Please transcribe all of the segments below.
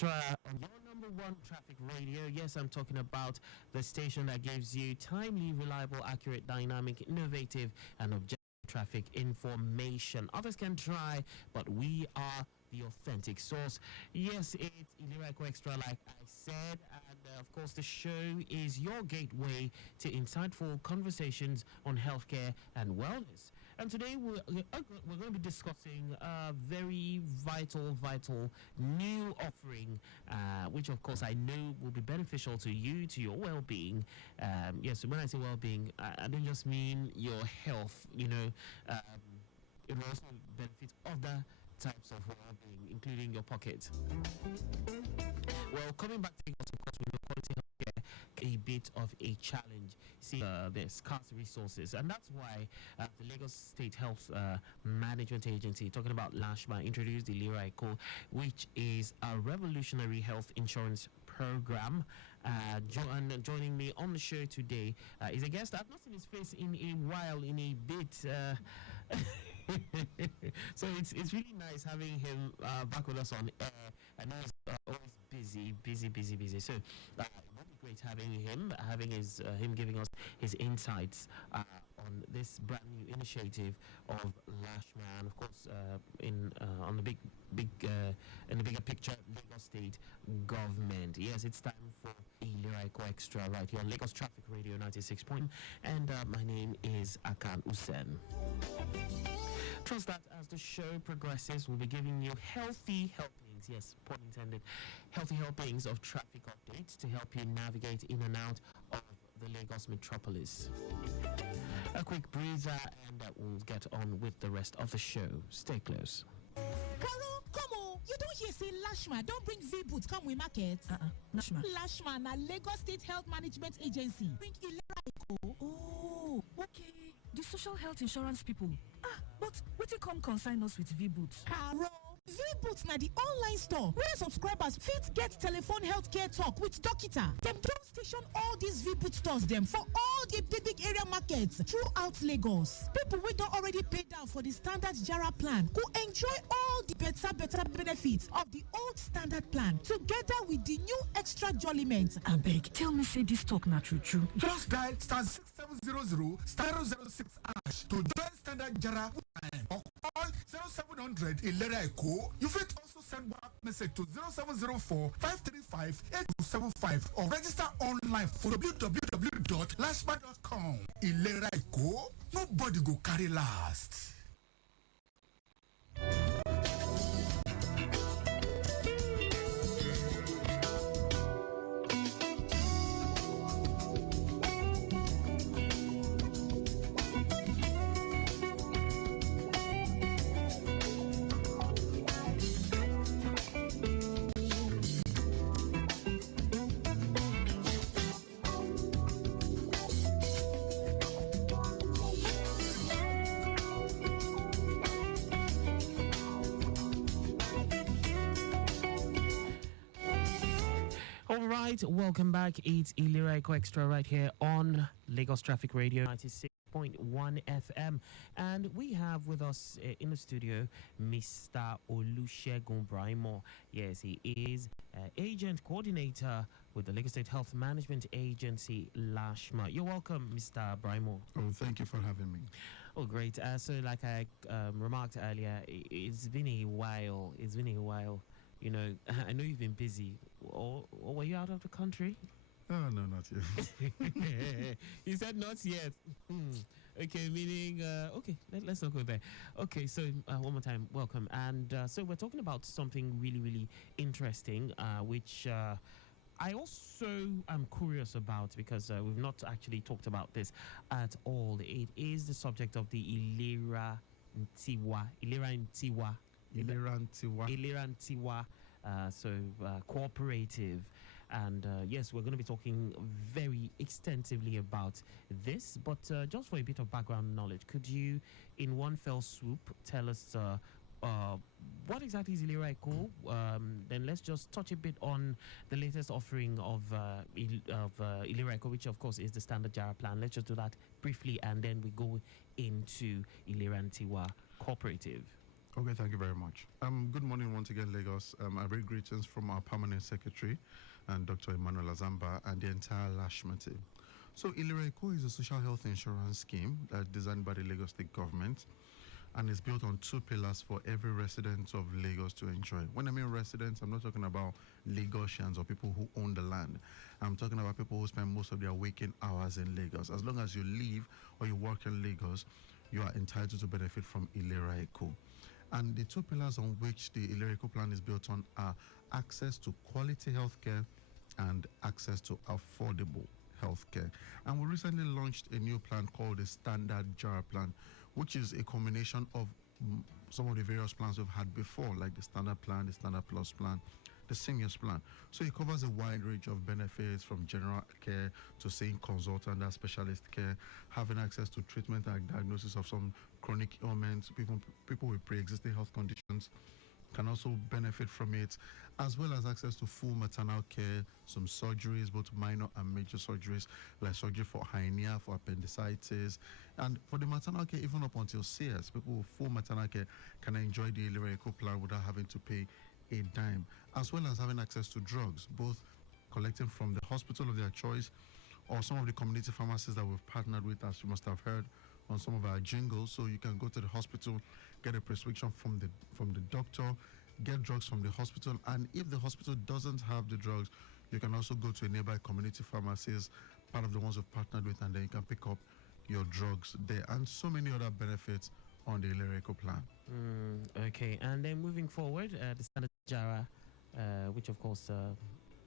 On your number one traffic radio. Yes, I'm talking about the station that gives you timely, reliable, accurate, dynamic, innovative, and objective traffic information. Others can try, but we are the authentic source. Yes, it's ILERA EKO Extra, like I said, and of course, the show is your gateway to insightful conversations on healthcare and wellness. And today we're going to be discussing a very vital new offering, which of course I know will be beneficial to you, to your well-being. Yes, when I say well-being, I don't just mean your health. You know, it will also benefit other types of well-being, including your pocket. Well, coming back to Lagos, of course, we know quality healthcare a bit of a challenge. See, there's scarce resources, and that's why the Lagos State Health Management Agency, talking about LASHMA, introduced the ILERA EKO, which is a revolutionary health insurance program. Joining me on the show today is a guest. I've not seen his face in a while, in a bit. So it's really nice having him back with us on air. I know he's always busy. So it would be great having him giving us his insights on this brand new initiative of LASHMA, and of course in the bigger picture, Lagos State government. Yes, it's time for ILERA EKO Extra right here on Lagos Traffic Radio 96 point. And my name is Akan Usen. Trust that as the show progresses, we'll be giving you healthy helpings, yes, pun intended, healthy helpings of traffic updates to help you navigate in and out of the Lagos metropolis. A quick breather, and we'll get on with the rest of the show. Stay close. Carol, come on. You don't hear say LASHMA don't bring V-Boots come with market. LASHMA na Lagos State Health Management Agency. Bring ILERA EKO. Oh, okay. The social health insurance people. But what you come consign us with V-Boots? Carol, V-Boots na the online store where subscribers fit get telephone healthcare talk with doctor. Dem don station all these V-Boot stores them for all the big area markets throughout Lagos. People wey don already pay down for the standard Jara plan go enjoy all the better benefits of the old standard plan together with the new extra jolliment. Abeg, tell me say this talk na true. Just dial *6700 *06# to join standard Jara plan or call 0700 ILERA EKO. You fit also send WhatsApp message to 0704 535 8275 or register online for www.lashma.com. ILERA EKO, nobody go carry last. Welcome back. It's ILERA EKO Extra right here on Lagos Traffic Radio 96.1 FM, and we have with us in the studio Mr. Olusegun Braimoh. Yes, he is agent coordinator with the Lagos State Health Management Agency, LASHMA. You're welcome, Mr. Braimoh. Oh, thank you for having me. Oh, great. So like I remarked earlier, it's been a while. You know, I know you've been busy. Or were you out of the country? Oh, no, not yet. You said not yet. Okay, meaning, okay, let's not go there. Okay, so one more time, welcome. And so we're talking about something really interesting, which I also am curious about because we've not actually talked about this at all. It is the subject of the ILERA TIWA. Cooperative. And yes, we're going to be talking very extensively about this, but just for a bit of background knowledge, could you in one fell swoop tell us what exactly is ILERA EKO? Then let's just touch a bit on the latest offering of ILERA EKO, which of course is the standard Jara plan. Let's just do that briefly, and then we go into ILERA TIWA Cooperative. Okay, thank you very much. Good morning once again, Lagos. I bring greetings from our permanent secretary and Dr. Emmanuel Azamba and the entire LASHMA team. So, ILERA EKO is a social health insurance scheme that's designed by the Lagos State government and is built on two pillars for every resident of Lagos to enjoy. When I mean residents, I'm not talking about Lagosians or people who own the land. I'm talking about people who spend most of their waking hours in Lagos. As long as you live or you work in Lagos, you are entitled to benefit from ILERA EKO. And the two pillars on which the ILERA EKO plan is built on are access to quality healthcare and access to affordable healthcare. And we recently launched a new plan called the Standard JARA plan, which is a combination of some of the various plans we've had before, like the Standard plan, the Standard Plus plan, the Seniors plan. So it covers a wide range of benefits from general care to seeing consultant and specialist care, having access to treatment and diagnosis of some chronic ailments, people with pre-existing health conditions can also benefit from it, as well as access to full maternal care, some surgeries, both minor and major surgeries, like surgery for hernia, for appendicitis, and for the maternal care, even up until CS, people with full maternal care can enjoy the ILERA EKO plan without having to pay a dime, as well as having access to drugs, both collecting from the hospital of their choice or some of the community pharmacies that we've partnered with, as you must have heard on some of our jingles. So you can go to the hospital, get a prescription from the doctor, get drugs from the hospital, and if the hospital doesn't have the drugs, you can also go to a nearby community pharmacies, part of the ones we've partnered with, and then you can pick up your drugs there, and so many other benefits on the ILERA EKO plan. Okay, and then moving forward, the Standard JARA, which of course,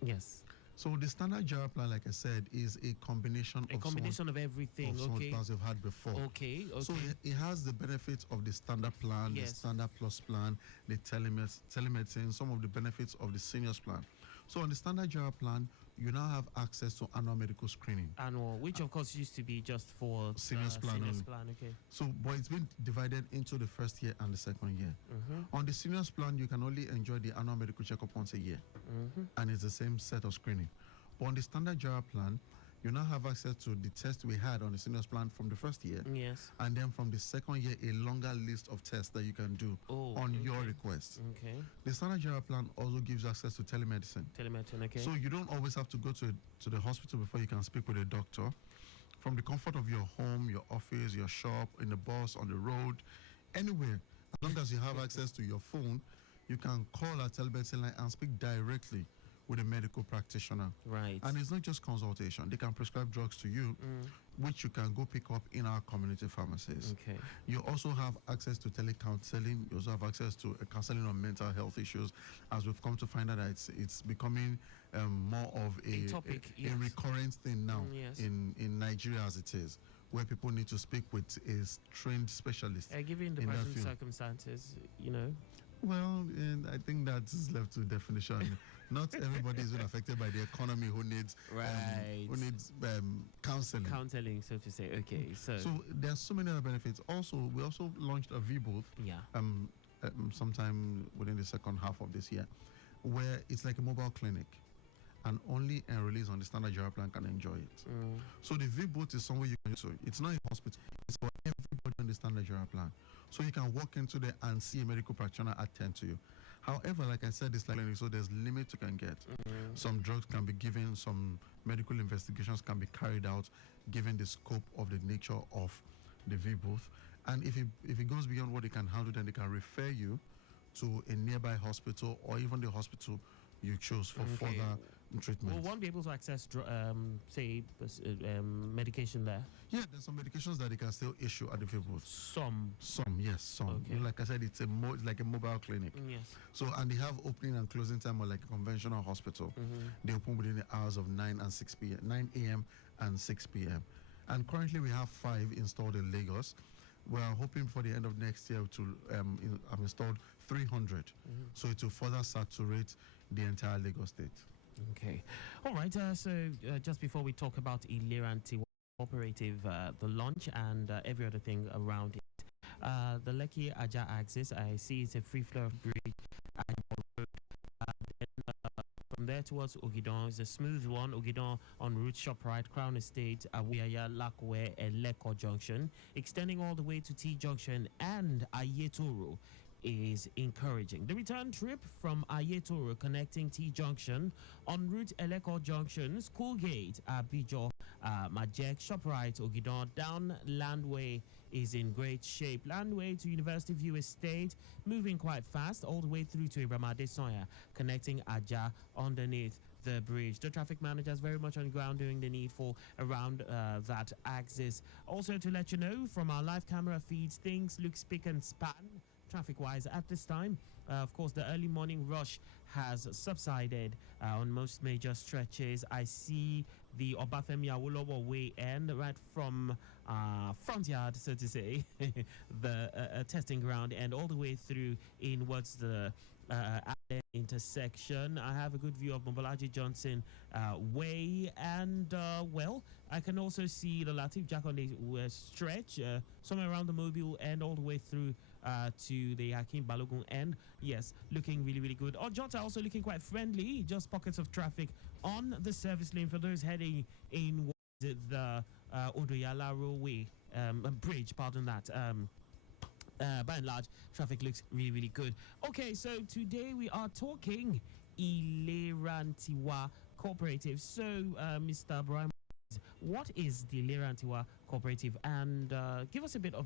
yes. So the Standard JARA plan, like I said, is a combination of everything. of some Okay. plans we've had before. Okay. So it has the benefits of the Standard plan, Yes. the Standard Plus plan, the telemedicine, some of the benefits of the Seniors plan. So on the Standard JARA plan, you now have access to annual medical screening. Annual, which of course used to be just for Seniors plan Seniors only. plan. Okay. So, but it's been divided into the first year and the second year. On the Seniors plan, you can only enjoy the annual medical checkup once a year, and it's the same set of screening. But on the Standard JARA plan, you now have access to the test we had on the Seniors plan from the first year, Yes. and then from the second year, a longer list of tests that you can do on your request. Okay. The Standard JARA plan also gives access to telemedicine. Telemedicine. Okay. So you don't always have to go to the hospital before you can speak with a doctor. From the comfort of your home, your office, your shop, in the bus, on the road, anywhere, as long as you have access to your phone, you can call our telemedicine line and speak directly with a medical practitioner. Right. And it's not just consultation. They can prescribe drugs to you, which you can go pick up in our community pharmacies. Okay. You also have access to telecounseling. You also have access to counseling on mental health issues. As we've come to find out that it's becoming more of A topic, yes. a recurrent thing now Yes. in Nigeria as it is, where people need to speak with a trained specialist. Given the in that present field. circumstances, you know. Well, and I think that is left to definition. Not everybody is been affected by the economy who needs Right. counseling. Counseling, so to say. Okay. So there are so many other benefits. Also, we also launched a V-booth yeah. sometime within the second half of this year, where it's like a mobile clinic, and only enrollees on the Standard JARA plan can enjoy it. So the V-booth is somewhere you can. So it's not a hospital. It's for everybody on the Standard JARA plan. So you can walk into there and see a medical practitioner attend to you. However, like I said, it's like clinic, so there's limit you can get. Some drugs can be given, some medical investigations can be carried out, given the scope of the nature of the V-booth. And if it goes beyond what they can handle, then they can refer you to a nearby hospital or even the hospital you chose for further treatment. Will one be able to access, medication there? Yeah, there's some medications that they can still issue at the V-booth. Some. Yes, some. Okay. Like I said, it's like a mobile clinic. Yes. So, and they have opening and closing time like a conventional hospital. They open within the hours of 9 a.m. and 6 p.m. And currently we have 5 installed in Lagos. We are hoping for the end of next year to have installed 300. So it will further saturate the entire Lagos state. Okay. All right. Just before we talk about ILERA and TIWA cooperative, the launch and every other thing around it, the Lekki Aja axis, I see it's a free flow of bridge and road. Then, from there towards Ogidon is a smooth one. Ogidon on Route Shoprite, Crown Estate, Awuyaya, Lakwe, and Leko Junction, extending all the way to T Junction and Ayetoro. is encouraging. The return trip from Ayetoro connecting T Junction en route Eleko Junction, Schoolgate, Abijo, Majek, ShopRite, Ogidon, down Landway is in great shape. Landway to University View Estate, moving quite fast all the way through to Ibramade Soya, connecting Aja underneath the bridge. The traffic manager is very much on ground doing the needful around that axis. Also to let you know from our live camera feeds, things look spick and span traffic-wise at this time. Of course, the early morning rush has subsided on most major stretches. I see the Obafemi Awolowo Way end right from front yard, so to say, the testing ground, and all the way through inwards the intersection. I have a good view of Mobolaji Johnson Way, and well, I can also see the Latif Jakande stretch somewhere around the Mobile end all the way through to the Hakim Balogun end. Yes, looking really, really good. Ojota also looking quite friendly. Just pockets of traffic on the service lane for those heading in the Odoyala Railway bridge. Pardon that. By and large, traffic looks really, really good. Okay, so today we are talking TIWA Cooperative. So, Mr. Braimoh, what is the TIWA Cooperative? And give us a bit of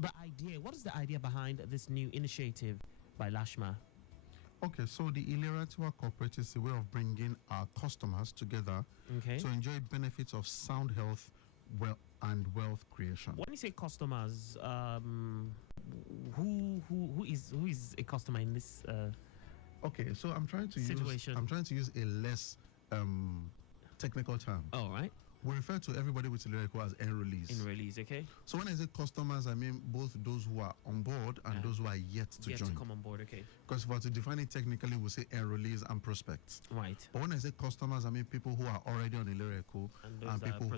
the idea. What is the idea behind this new initiative by LASHMA? Okay, so the EKO Cooperative is a way of bringing our customers together to enjoy benefits of sound health and wealth creation. When you say customers, who is a customer in this Okay, so I'm trying to use a less technical term. All right. We refer to everybody with ILERA EKO as enrollees. Enrollees, okay. So when I say customers, I mean both those who are on board and those who are yet to join. To come on board, okay. Because if I were to define it technically, we say enrollees and prospects. Right. But when I say customers, I mean people who are already on ILERA EKO and people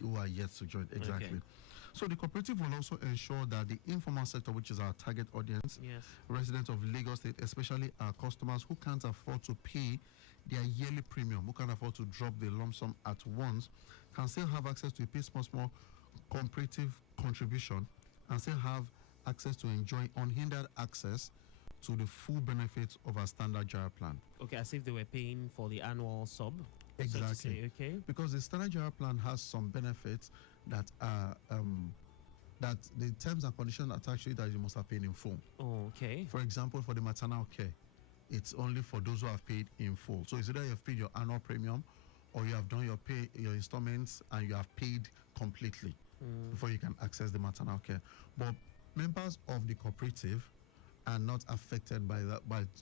who are yet to join. Exactly. Okay. So the cooperative will also ensure that the informal sector, which is our target audience, residents of Lagos State, especially our customers who can't afford to pay their yearly premium, who can't afford to drop the lump sum at once, can still have access to a pay small cooperative contribution and still have access to enjoy unhindered access to the full benefits of our standard JARA plan. Okay, as if they were paying for the annual sub. Exactly. So to say, okay. Because the standard JARA plan has some benefits that are that the terms and conditions attached to it that you must have paid in full. Oh, okay. For example, for the maternal care, it's only for those who have paid in full. So it's either you have paid your annual premium or you have done your installments and you have paid completely before you can access the maternal care. But members of the cooperative are not affected by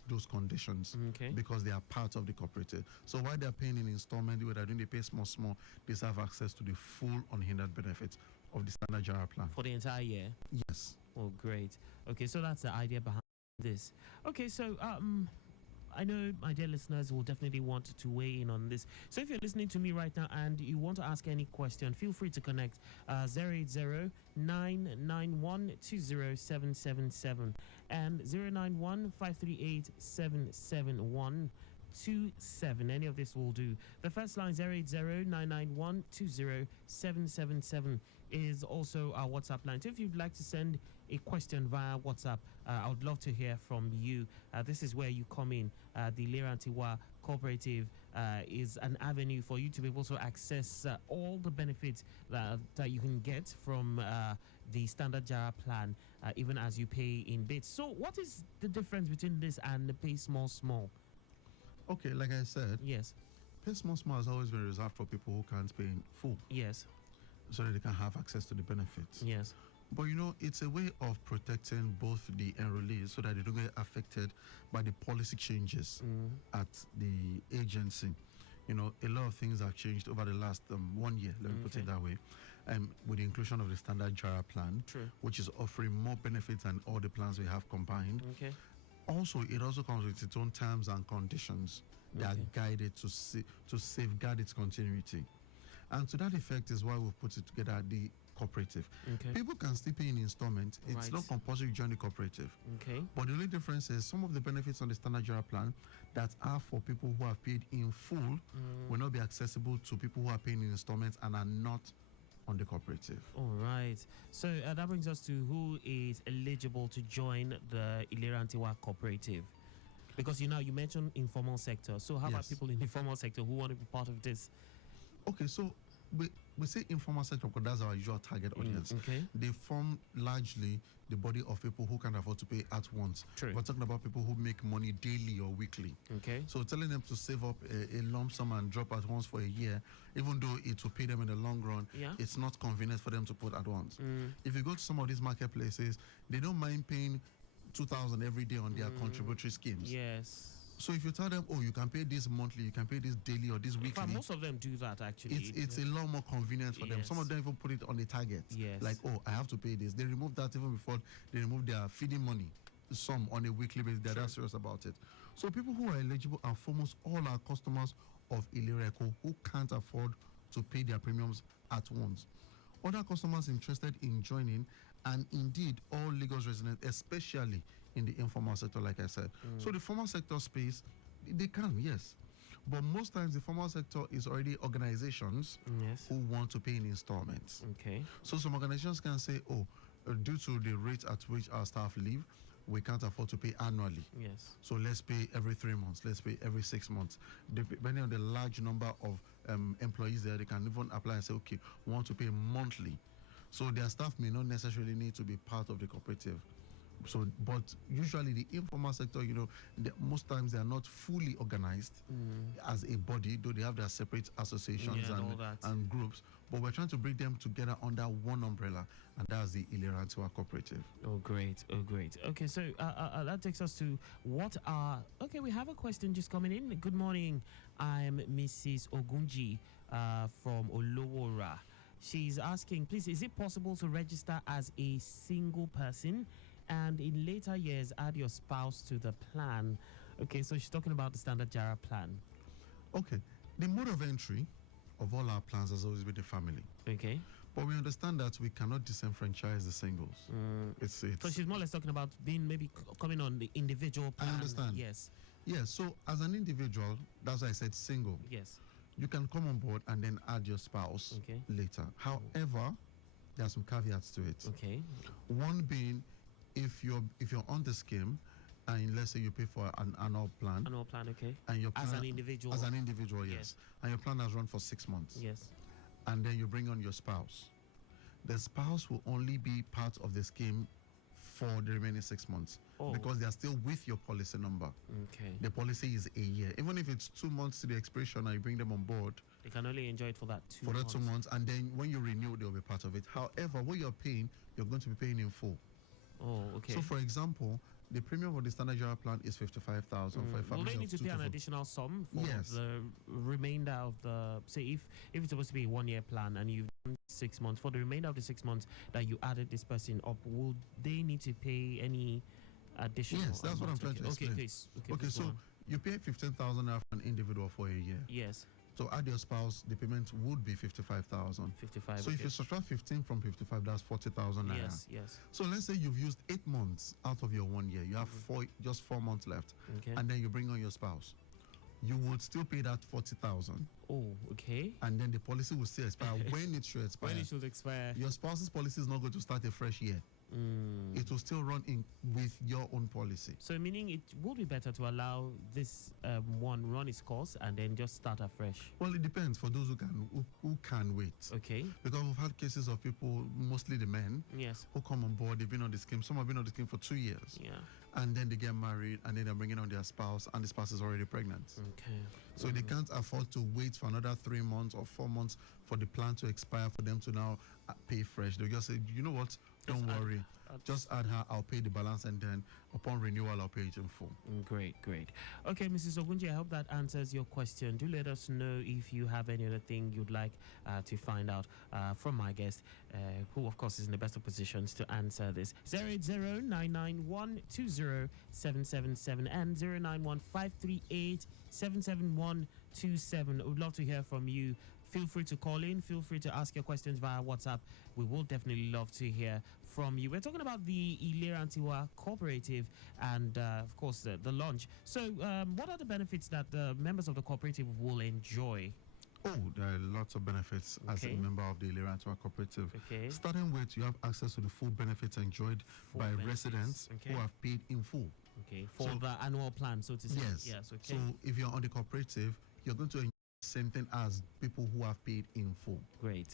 those conditions because they are part of the cooperative. So while they are paying in installment, whether they pay small, they have access to the full unhindered benefits of the standard JARA plan. For the entire year? Yes. Oh, great. Okay, so that's the idea behind this. Okay, so I know my dear listeners will definitely want to weigh in on this. So if you're listening to me right now and you want to ask any question, feel free to connect 080-991-20777 and 091-538-77127. Any of this will do. The first line 080-991-20777 is also our WhatsApp line. So if you'd like to send a question via WhatsApp, I would love to hear from you. This is where you come in. The TIWA Cooperative is an avenue for you to be able to access all the benefits that you can get from the standard JARA plan, even as you pay in bits. So what is the difference between this and the pay small? Okay, like I said, yes, pay small has always been reserved for people who can't pay in full. Yes. So that they can have access to the benefits. Yes. But you know, it's a way of protecting both the enrollees so that they don't get affected by the policy changes at the agency. You know, a lot of things have changed over the last 1 year, let me put it that way, with the inclusion of the standard JARA plan, which is offering more benefits than all the plans we have combined. Okay. Also, it also comes with its own terms and conditions that are guided to safeguard its continuity. And to that effect is why we've put it together, the cooperative. Okay. People can still pay in installment. It's not compulsory to join the cooperative. Okay. But the only difference is some of the benefits on the standard JARA plan that are for people who have paid in full will not be accessible to people who are paying in installments and are not on the cooperative. All right. So that brings us to who is eligible to join the ILERA and TIWA cooperative. Because you mentioned informal sector. So how about Yes. people in the formal sector who want to be part of this? Okay, so we say informal sector because that's our usual target audience. Okay. They form largely the body of people who can afford to pay at once. True. We're talking about people who make money daily or weekly. Okay. So telling them to save up a lump sum and drop at once for a year, even though it will pay them in the long run, Yeah. it's not convenient for them to put at once. If you go to some of these marketplaces, they don't mind paying 2,000 every day on their contributory schemes. Yes. So if you tell them, oh, you can pay this monthly, you can pay this daily or this In fact, weekly, most of them do that actually. it's a lot more convenient for them. Some of Yes. them even put it on a target. Yes. Like, oh, I have to pay this. They remove that even before they remove their feeding money, some on a weekly basis. They're that serious about it. So people who are eligible are foremost all our customers of ILERA EKO who can't afford to pay their premiums at once. Other customers interested in joining, and indeed all Lagos residents, especially in the informal sector, like I said. So the formal sector space, they can, yes. But most times the formal sector is already organizations Yes. who want to pay in installments. Okay. So some organizations can say, oh, due to the rate at which our staff live, we can't afford to pay annually. Yes. So let's pay every 3 months, let's pay every 6 months. Depending on the large number of employees there, they can even apply and say, okay, we want to pay monthly. So their staff may not necessarily need to be part of the cooperative. So, but usually the informal sector, most times they are not fully organized as a body, though they have their separate associations Yeah, and all that. and groups. But we're trying to bring them together under one umbrella, and that's the ILERA and TIWA cooperative. Oh, great. Oh, great. Okay, so that takes us to what are... Okay, we have a question just coming in. Good morning. I'm Mrs. Ogunji from Olowora. She's asking, please, is it possible to register as a single person and in later years add your spouse to the plan? Okay, so she's talking about the standard JARA plan. Okay. The mode of entry of all our plans has always been the family. Okay. But we understand that we cannot disenfranchise the singles. It's So she's more or less talking about being maybe coming on the individual plan. I understand. Yes. Yes, so as an individual, that's why I said single. Yes. You can come on board and then add your spouse Okay. later. However, there are some caveats to it. Okay. One being, if you're on the scheme, and let's say you pay for an annual plan, Annual plan, okay. and your As plan, an individual. as an individual, yes, Yes. and your plan has run for 6 months, Yes. and then you bring on your spouse, the spouse will only be part of the scheme for the remaining 6 months Oh. because they are still with your policy number. Okay. The policy is a year, even if it's 2 months to the expiration and you bring them on board They can only enjoy it for that 2 for months. that 2 months, and then when you renew, they'll be part of it. However, what you're paying, you're going to be paying in full. Oh, okay. So, for example, the premium for the standard JARA plan is 55,000 for a Will family they of need to 2 pay an 4. additional sum for Yes. the remainder of the... Say, if it's supposed to be a 1-year plan and you've done 6 months, for the remainder of the 6 months that you added this person up, will they need to pay any additional Yes, that's what I'm amount? trying to explain. Okay, Okay, please so go on. you pay 15,000 naira for an individual for a year. Yes, So add your spouse, the payment would be 55,000. 55. So if okay. you subtract 15 from 55, that's 40,000 naira. Yes. So let's say you've used 8 months out of your 1 year. You have just 4 months left, Okay. and then you bring on your spouse. You would still pay that 40,000, Oh, okay. and then the policy will still expire when it should expire. When it should expire. Your spouse's policy is not going to start a fresh year. It will still run in with your own policy. So meaning it would be better to allow this one run its course and then just start afresh. Well, it depends for those who can wait. Okay. Because we've had cases of people, mostly the men, Yes. who come on board. They've been on the scheme. Some have been on the scheme for 2 years, Yeah. and then they get married, and then they're bringing on their spouse, and the spouse is already pregnant. Okay. So they can't afford to wait for another 3 months or 4 months for the plan to expire for them to now pay fresh. They'll just say, you know what? Don't add- worry. Just add her. I'll pay the balance, and then upon renewal, I'll pay it in full. Great. Okay, Mrs. Ogunji, I hope that answers your question. Do let us know if you have any other thing you'd like to find out from my guest, who, of course, is in the best of positions to answer this. 080-991-20777 and 091-538-77127. We'd love to hear from you. Feel free to call in. Feel free to ask your questions via WhatsApp. We will definitely love to hear from you. We're talking about the ILERA and TIWA cooperative and, of course, the launch. So what are the benefits that the members of the cooperative will enjoy? Oh, there are lots of benefits as a Okay. member of the ILERA EKO cooperative. Okay. Starting with, you have access to the full benefits enjoyed Full by benefits, residents okay. who have paid in full. Okay. For So- the annual plan, so to say. Yes. Yes. Okay. So if you're on the cooperative, you're going to enjoy the same thing as people who have paid in full. Great.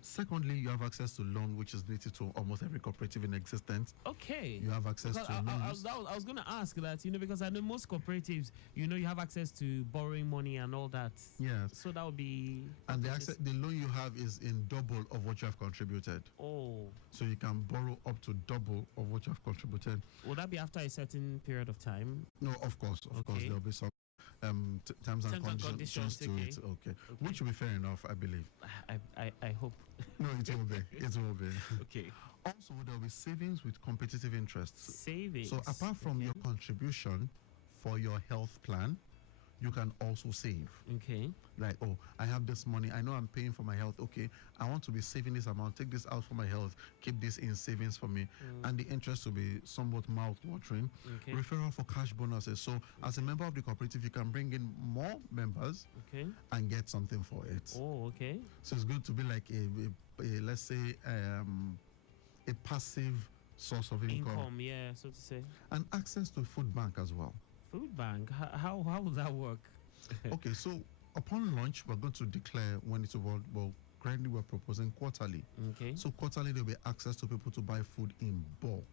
Secondly, you have access to loan, which is native to almost every cooperative in existence. Okay. You have access Because to loans. I was going to ask that, because I know most cooperatives, you have access to borrowing money and all that. Yes. So that would be. And the loan you have is in double of what you have contributed. Oh, So you can borrow up to double of what you have contributed. will that be after a certain period of time? No, of course, Okay. there'll be some terms and conditions to okay. it. Okay. Which will be fair enough, I believe. I hope. No, it will be. It will be. Okay. Also, there'll be savings with competitive interests. Savings. So apart from okay. your contribution for your health plan, you can also save. Okay. Like, oh, I have this money. I know I'm paying for my health. Okay, I want to be saving this amount. Take this out for my health. Keep this in savings for me. And the interest will be somewhat mouth-watering. Okay. Referral for cash bonuses. So as a member of the cooperative, you can bring in more members Okay. and get something for it. Oh, okay. So it's good to be like let's say, a passive source of income. Yeah, so to say. And access to food bank as well. Food bank. How will that work? Okay, so upon launch, we're going to declare when it's about, well, currently we're proposing quarterly. Okay. So quarterly, there'll be access to people to buy food in bulk.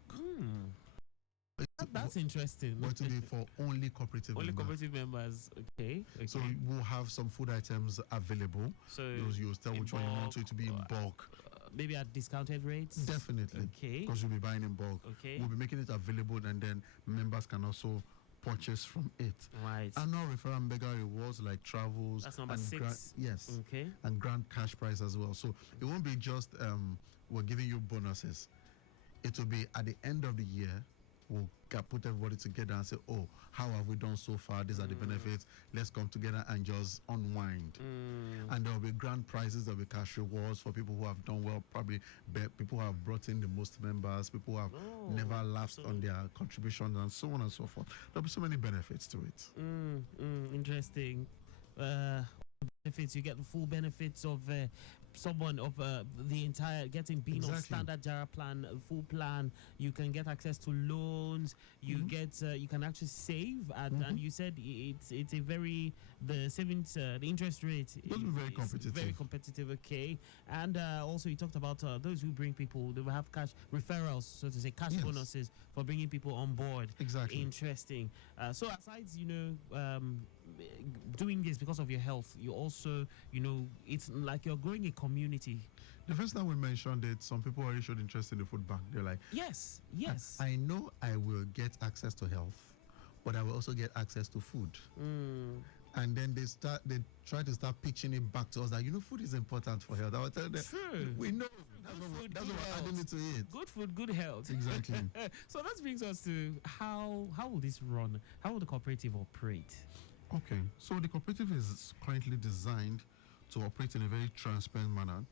That's interesting. But to be for only cooperative Only members. cooperative members. Okay. Okay. So we'll have some food items available. So You'll tell in which one you want bulk, it to be in bulk. maybe at discounted rates. Definitely. Okay. Because you'll be buying in bulk. Okay. We'll be making it available, and then members can also purchase from it. Right. Annual referral and beggar rewards like travels. That's number and 6. yes. Okay. And grand cash prize as well. So it won't be just we're giving you bonuses. It will be at the end of the year, we'll put everybody together and say, oh, how have we done so far? These are the benefits. Let's come together and just unwind. And there will be grand prizes, there will be cash rewards for people who have done well, probably people who have brought in the most members, people who have never lapsed on their contributions, and so on and so forth. There'll be so many benefits to it. Interesting. Benefits, you get the full benefits of someone of the entire being on Exactly. standard JARA plan, full plan. You can get access to loans. You get you can actually save, and you said it's a very the savings the interest rate Those are very is competitive. very competitive. Okay, and also you talked about those who bring people. They will have cash referrals, so to say, cash Yes. bonuses for bringing people on board. Exactly. Interesting. So aside, doing this because of your health, you also, it's like you're growing a community. The first time we mentioned it, some people already showed interest in the food bank. They're like, Yes. I know I will get access to health, but I will also get access to food. And then they try to start pitching it back to us that, food is important for health. I will tell them, True. we know. Food, That's good what we're health. adding it to it. Good food, good health. Exactly. So that brings us to how will this run? How will the cooperative operate? Okay, so the cooperative is currently designed to operate in a very transparent manner.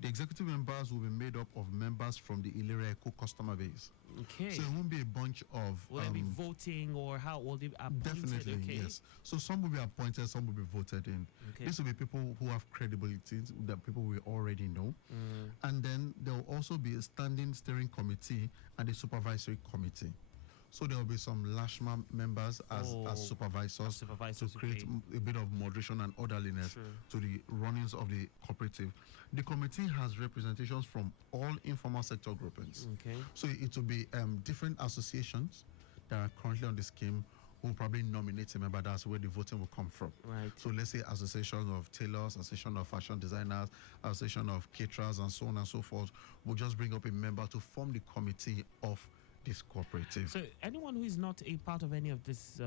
The executive members will be made up of members from the ILERA EKO customer base. Okay. So it won't be a bunch of... Will they be voting, or how will they be appointed? Definitely, Okay. yes. So some will be appointed, some will be voted in. Okay. This will be people who have credibility, that people we already know. And then there will also be a standing steering committee and a supervisory committee. So there will be some LASHMA members as supervisors, supervisors, to create okay. a bit of moderation and orderliness Sure. to the runnings of the cooperative. The committee has representations from all informal sector groupings. Okay. So it will be different associations that are currently on the scheme who will probably nominate a member. That's where the voting will come from. Right. So let's say association of tailors, association of fashion designers, association of caterers, and so on and so forth. We'll just bring up a member to form the committee of this cooperative. So anyone who is not a part of any of these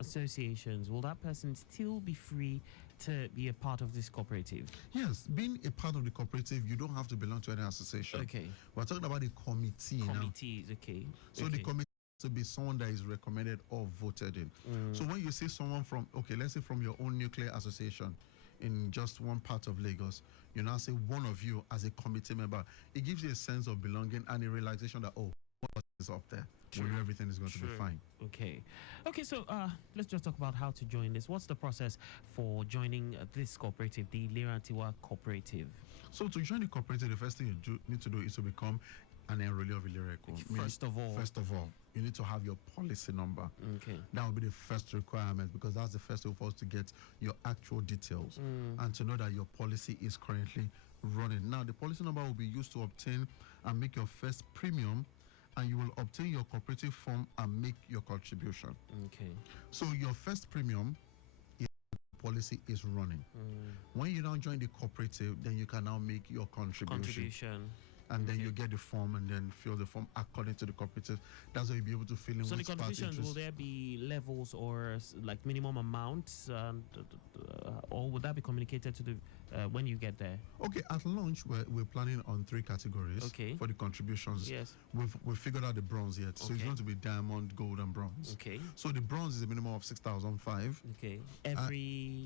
associations, will that person still be free to be a part of this cooperative? Yes, being a part of the cooperative, you don't have to belong to any association. Okay. We're talking about the committee now. Committees, okay. So the committee has to be someone that is recommended or voted in. So when you see someone from, let's say from your own nuclear association in just one part of Lagos, you now say one of you as a committee member, it gives you a sense of belonging and a realization that, what is up there. True. Where everything is going to be True. fine. Okay. Okay, so let's just talk about how to join this. What's the process for joining this cooperative, the ILERA TIWA cooperative? So to join the cooperative, the first thing you need to do is to become an enrollee of ILERA EKO. First of all, you need to have your policy number. Okay. That will be the first requirement, because that's the first way for us to get your actual details and to know that your policy is currently running. Now, the policy number will be used to obtain and make your first premium, and you will obtain your cooperative form and make your contribution. Okay. So your first premium is policy is running. When you now join the cooperative, then you can now make your contribution. And then you get the form and then fill the form according to the cooperative. That's how you'll be able to fill in. So the which part contributions, will interest. there be levels or like minimum amounts, or would that be communicated to the when you get there? Okay, at launch we're planning on 3 categories. Okay. For the contributions. Yes. We've figured out the bronze yet, so it's Okay. going to be diamond, gold, and bronze. Okay. So the bronze is a minimum of 6,005. Okay. Every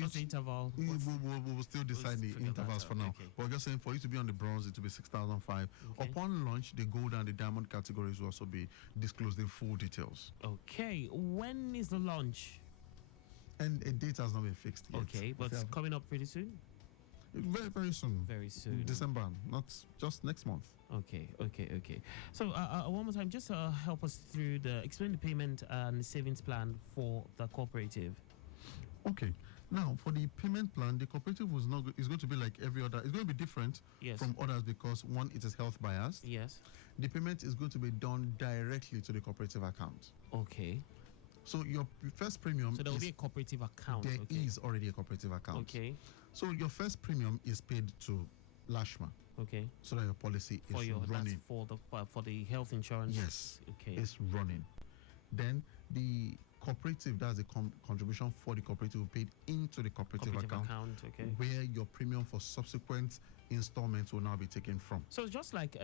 what's the interval? We'll still decide the figure that intervals out. for now. Okay. But just saying, for you to be on the bronze, it will be 6,005. Okay. Upon launch, the gold and the diamond categories will also be disclosed in full details. Okay. When is the launch? And a date has not been fixed yet. Okay, but it's coming up pretty soon. Very, very soon. Very soon. December, not just next month. Okay. So one more time, just help us through explain the payment and savings plan for the cooperative. Okay. Now, for the payment plan, the cooperative is going to be like every other. It's going to be different Yes. from others because, one, it is health biased. Yes. The payment is going to be done directly to the cooperative account. Okay. So your first premium So there will be a cooperative account. there Okay. is already a cooperative account. Okay. So your first premium is paid to LASHMA Okay. so that your policy is running. That's for the health insurance. Yes. Okay. It's running. Then the cooperative, that's the contribution for the cooperative paid into the cooperative account, Okay. where your premium for subsequent installments will now be taken from. So it's just like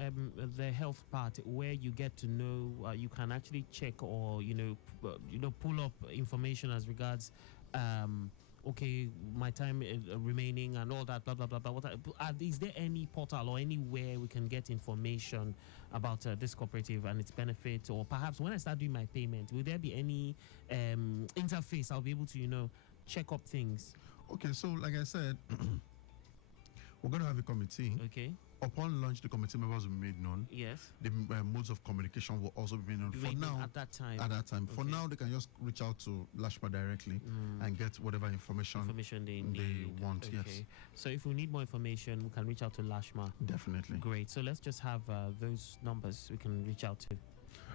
the health part, where you get to know, you can actually check or pull up information as regards, okay, my time remaining and all that, blah blah blah blah. Is there any portal or anywhere we can get information about this cooperative and its benefits, or perhaps when I start doing my payment, will there be any interface I'll be able to check up things? Okay, so like I said, we're going to have a committee. Okay. Upon launch, the committee members will be made known. Yes. The modes of communication will also be made known. For now, at that time. For Okay. now, they can just reach out to LASHMA directly and get whatever information They want. Okay. Yes, So if we need more information, we can reach out to LASHMA. definitely. Great. So let's just have those numbers we can reach out to.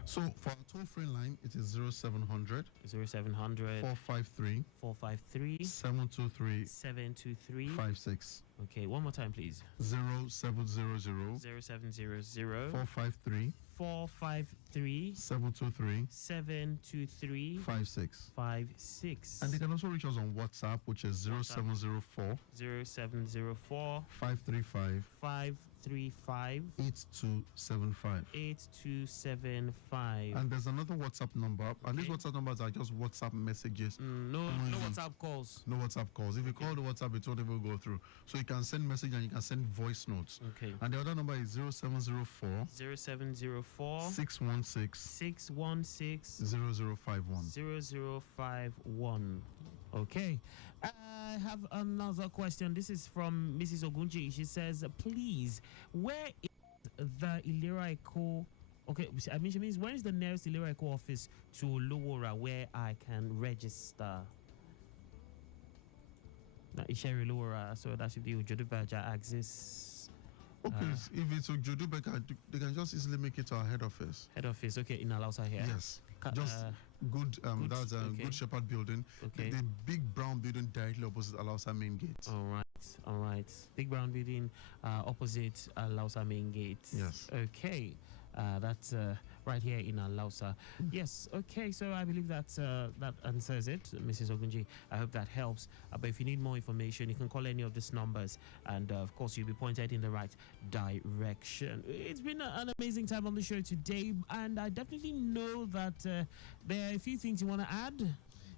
So for our toll-free line, it is 0700 0700 453 453 723 723. 56. Okay, one more time, please. 0700 0700 453 453 723 723 56. 56. And they can also reach us on WhatsApp, which is 0704 0704 535 535 8275. 8275. And there's another WhatsApp number, and these Okay. WhatsApp numbers are just WhatsApp messages. No only. WhatsApp calls. No WhatsApp calls. If you call the WhatsApp, it won't even go through. So you can send message and you can send voice notes. Okay. And the other number is 0704 0704 616 616 0051. 0051. Okay. I have another question. This is from Mrs. Ogunji. She says, please, where is the ILERA EKO? Okay, I mean, she means, where is the nearest ILERA EKO office to Lowora where I can register? Now, Isheri Lowora, so that should be Ujodubaja Axis Okay, if it's Ojodubeka, they can just easily make it to our head office. head office. Okay, in Alausa here. Yes. Just good, good, that's a okay. Good Shepherd building. Okay. The big brown building directly opposite Alausa main gate. All right. Big brown building opposite Lausa main gate. Yes. Okay. That's right here in Lausa. Yes. Okay. So I believe that answers it, Mrs. Ogunji. I hope that helps. But if you need more information, you can call any of these numbers, and of course, you'll be pointed in the right direction. It's been an amazing time on the show today, and I definitely know that there are a few things you want to add.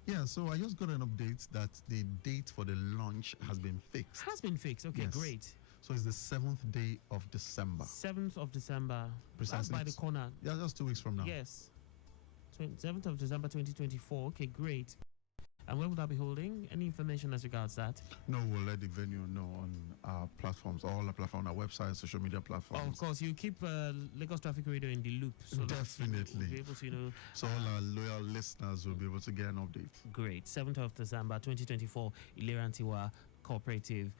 Yeah, so I just got an update that the date for the launch has been fixed. Has been fixed. Okay, Yes. great. So it's the 7th day of December. 7th of December. Precisely. That's by the corner. Yeah, just 2 weeks from now. Yes. 7th of December 2024. Okay, great. And where will that be holding? Any information as regards that? No, we'll let the venue know on our platforms, all our platforms, our website, social media platforms. Oh, of course, you keep Lagos Traffic Radio in the loop. So Definitely. that we'll be able to, So all our loyal listeners will be able to get an update. Great. 7th of December 2024, ILERA and TIWA cooperative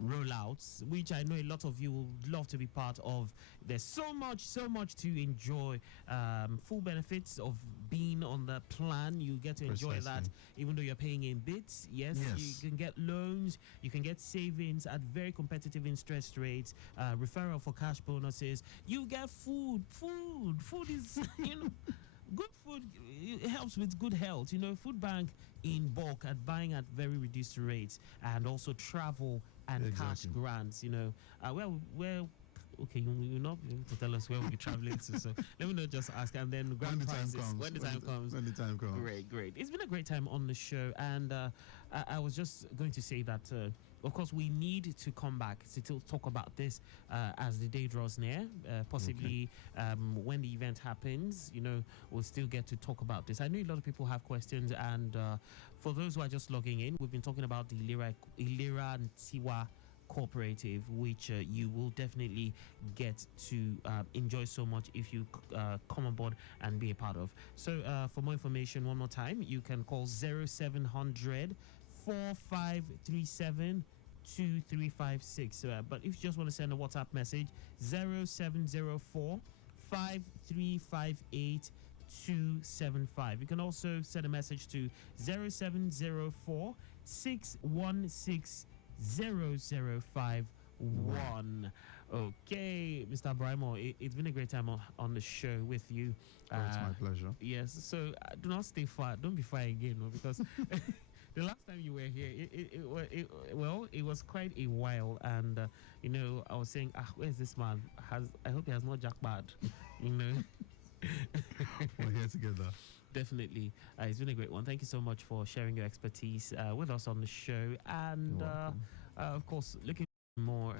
rollouts, which I know a lot of you would love to be part of. There's so much to enjoy. Full benefits of being on the plan. You get to enjoy that even though you're paying in bits. Yes, you can get loans, you can get savings at very competitive interest rates, referral for cash bonuses. You get food is good food. It helps with good health. Food bank in bulk at buying at very reduced rates, and also travel and cash grants. Okay, you're not able to tell us where we'll be traveling to, so let me not just ask, and then grant prices when the time comes. When the time comes. Great. It's been a great time on the show, and I was just going to say that, of course, we need to come back to talk about this as the day draws near. Possibly when the event happens, we'll still get to talk about this. I know a lot of people have questions, and for those who are just logging in, we've been talking about the ILERA and TIWA cooperative, which you will definitely get to enjoy so much if you come on board and be a part of. So for more information, one more time, you can call 0700 4537 2356. But if you just want to send a WhatsApp message, 0704 5358 275. You can also send a message to 0704 616 0051. Okay, Mr. Braimoh, it's been a great time on the show with you. It's my pleasure. Yes, so do not stay far. Don't be far again, because the last time you were here, it was quite a while, and I was saying, where's this man? I hope he has not jackpot. We're here together. Definitely. It's been a great one. Thank you so much for sharing your expertise with us on the show. And, of course, looking for more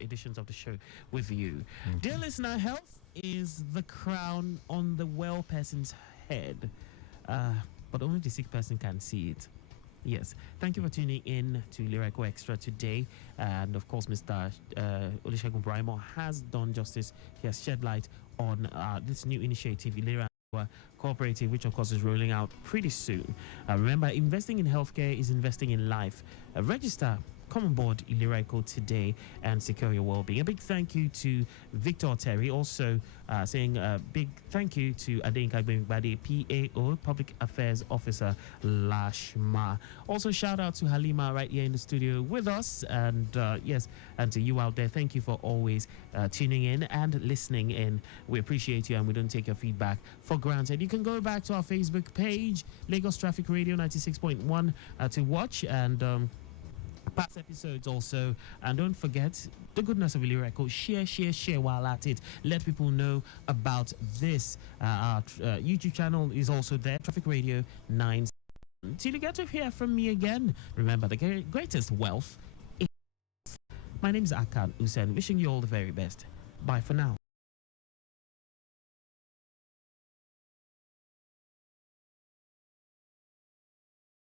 editions of the show with you. Dear listener, health is the crown on the well person's head, but only the sick person can see it. Yes. Thank you for tuning in to ILERA EKO Extra today. And, of course, Mr. Olusegun Braimoh has done justice. He has shed light on this new initiative, ILERA cooperative, which of course is rolling out pretty soon. Remember, investing in healthcare is investing in life. Register, come on board ILERA EKO today and secure your well-being. A big thank you to Victor Terry, also saying a big thank you to Adeyinka Gbengbade, PAO, Public Affairs Officer, LASHMA. Also shout out to Halima right here in the studio with us, and yes, and to you out there, thank you for always tuning in and listening in. We appreciate you, and we don't take your feedback for granted. You can go back to our Facebook page, Lagos Traffic Radio 96.1, to watch and past episodes also, and don't forget the goodness of ILERA EKO. Share while at it. Let people know about this. Our YouTube channel is also there, Traffic Radio 9. Till you get to hear from me again, remember, the greatest wealth is... My name is Akan Usen, wishing you all the very best. Bye for now.